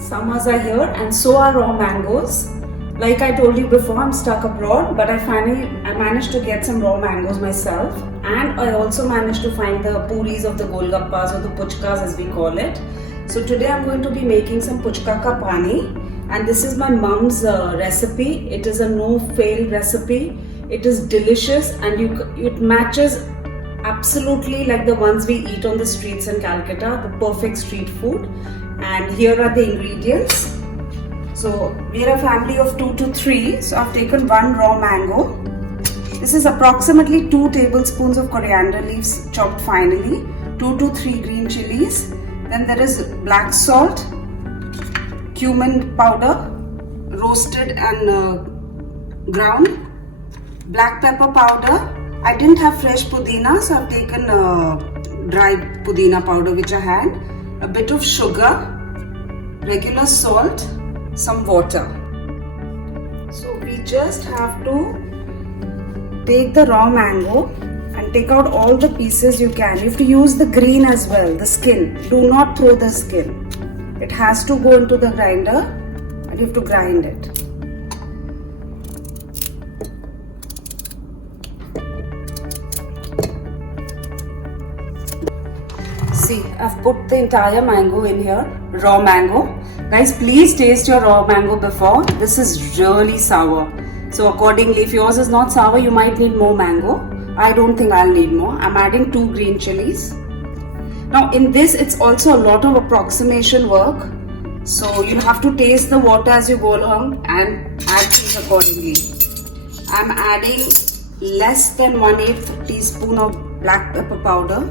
Summers are here and so are raw mangoes. Like I told you before, I'm stuck abroad, but I managed to get some raw mangoes myself, and I also managed to find the puris of the golgappas, or the puchkas as we call it. So today I'm going to be making some puchka ka pani, and this is my mom's recipe. It is a no-fail recipe. It is delicious, and it matches absolutely like the ones we eat on the streets in Calcutta, the perfect street food. And here are the ingredients. So we are a family of 2 to 3. So I've taken 1 raw mango. This is approximately 2 tablespoons of coriander leaves chopped finely, 2 to 3 green chilies. Then there is black salt, cumin powder, roasted and ground, black pepper powder. I didn't have fresh pudina, so I've taken dry pudina powder which I had, a bit of sugar, regular salt, some water. So we just have to take the raw mango and take out all the pieces you can. You have to use the green as well, the skin. Do not throw the skin. It has to go into the grinder and you have to grind it. See, I've put the entire mango in here, raw mango. Guys, please taste your raw mango before. This is really sour. So accordingly, if yours is not sour, you might need more mango. I don't think I'll need more. I'm adding 2 green chilies. Now in this, it's also a lot of approximation work. So you'll have to taste the water as you go along and add things accordingly. I'm adding less than 1/8 teaspoon of black pepper powder.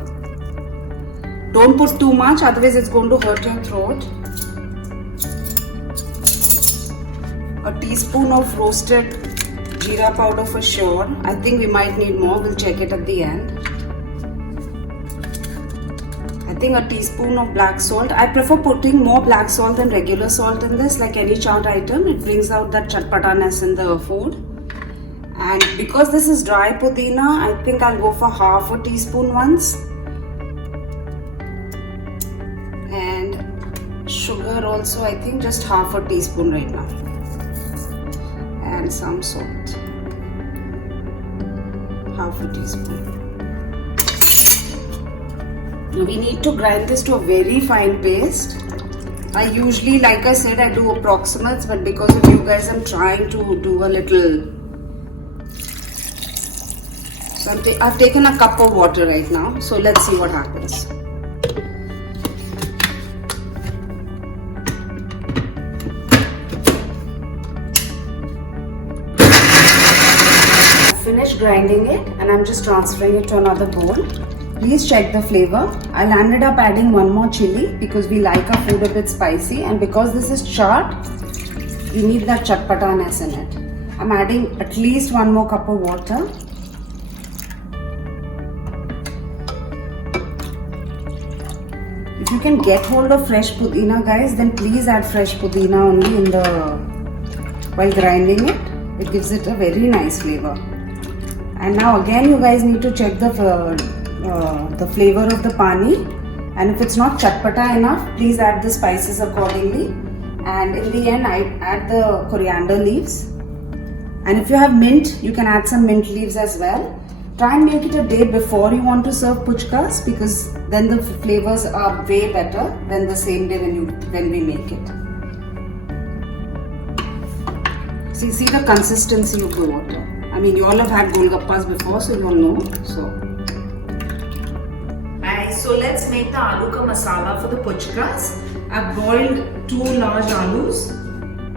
Don't put too much, otherwise it's going to hurt your throat. A teaspoon of roasted jeera powder for sure. I think we might need more, we'll check it at the end. I think a teaspoon of black salt. I prefer putting more black salt than regular salt in this, like any chaat item. It brings out that chatpataness in the food. And because this is dry pudina, I think I'll go for half a teaspoon once. And sugar also, I think just half a teaspoon right now. And some salt, half a teaspoon. Now we need to grind this to a very fine paste. I usually, like I said, I do approximates, but because of you guys, I'm trying to do a little. So I've taken a cup of water right now. So let's see what happens. Finished grinding it and I'm just transferring it to another bowl. Please check the flavor. I'll ended up adding 1 more chili because we like our food a bit spicy, and because this is chaat, we need that chatpataness in it. I'm adding at least 1 more cup of water. If you can get hold of fresh pudina, guys, then please add fresh pudina only while grinding it. It gives it a very nice flavor. And now again, you guys need to check the flavor of the pani, and if it's not chatpata enough, please add the spices accordingly. And in the end, I add the coriander leaves, and if you have mint, you can add some mint leaves as well. Try and make it a day before you want to serve puchkas, because then the flavors are way better than the same day when we make it. See the consistency of the water. I mean, you all have had golgappas before, so you all know. So let's make the aloo ka masala for the puchkas. I've boiled 2 large aloos,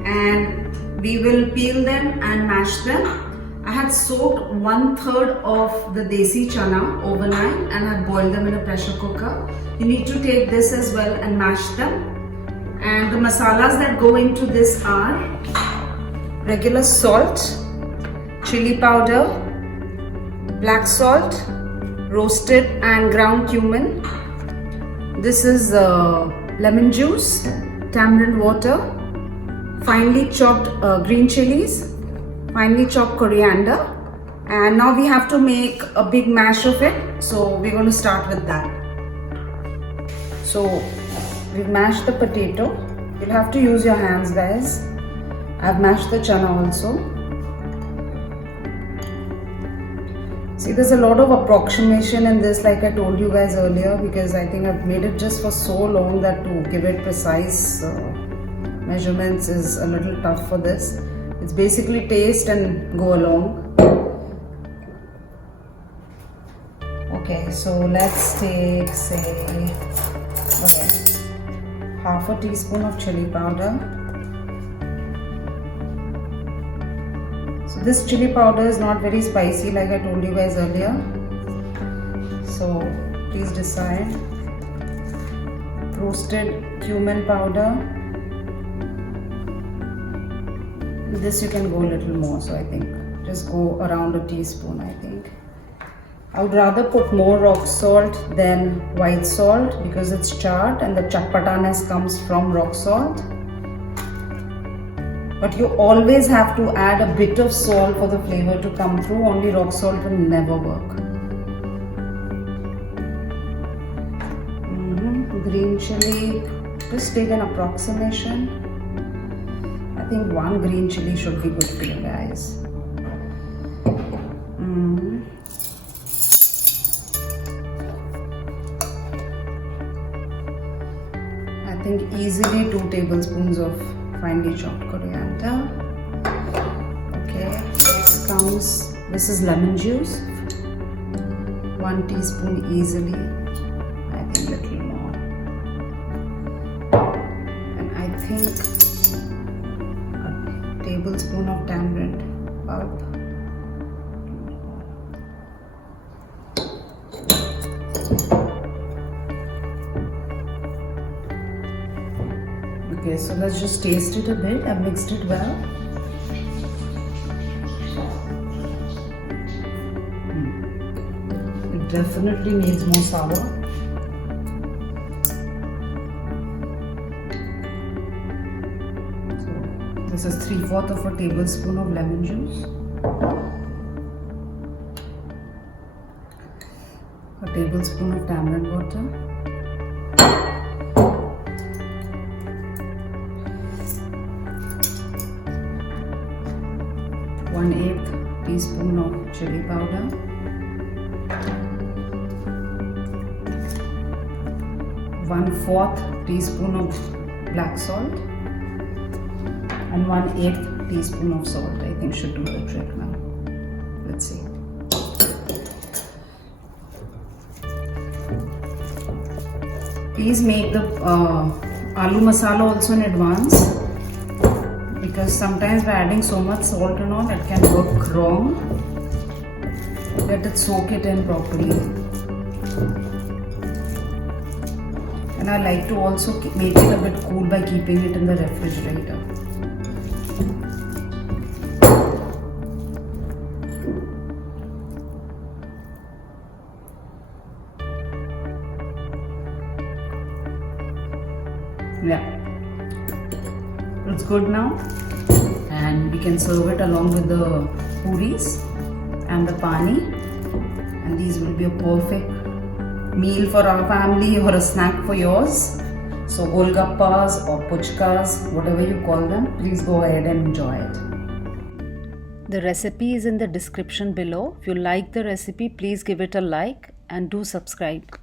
and we will peel them and mash them. I had soaked 1/3 of the desi chana overnight and have boiled them in a pressure cooker. You need to take this as well and mash them. And the masalas that go into this are regular salt, chili powder, black salt, roasted and ground cumin. This is lemon juice, tamarind water, finely chopped green chilies, finely chopped coriander. And now we have to make a big mash of it. So we're going to start with that. So we've mashed the potato. You'll have to use your hands, guys. I've mashed the chana also. See, there's a lot of approximation in this, like I told you guys earlier, because I think I've made it just for so long that to give it precise measurements is a little tough for this. It's basically taste and go along. Okay, so let's take, say, half a teaspoon of chili powder. So this chili powder is not very spicy, like I told you guys earlier. So please decide. Roasted cumin powder. This you can go a little more, so I think just go around a teaspoon, I think. I would rather put more rock salt than white salt because it's chaat and the chatpataness comes from rock salt. But you always have to add a bit of salt for the flavor to come through. Only rock salt will never work. Green chili, just take an approximation. I think 1 green chili should be good for you guys. I think easily 2 tablespoons of finely chopped coriander. Okay, next comes, this is lemon juice. 1 teaspoon easily. I think a little more. And I think a tablespoon of tamarind pulp. Okay, so let's just taste it a bit. I've mixed it well. It definitely needs more sour. So this is 3/4 of a tablespoon of lemon juice. A tablespoon of tamarind water. 1/8 teaspoon of chili powder, 1/4 teaspoon of black salt, and 1/8 teaspoon of salt. I think should do the trick now. Let's see. Please make the aloo masala also in advance, because sometimes by adding so much salt and all, it can work wrong. Let it soak it in properly. And I like to also make it a bit cool by keeping it in the refrigerator. Yeah, it's good now, and we can serve it along with the puris and the pani, and these will be a perfect meal for our family or a snack for yours. So golgappas or puchkas, whatever you call them, please go ahead and enjoy it. The recipe is in the description below. If you like the recipe, please give it a like and do subscribe.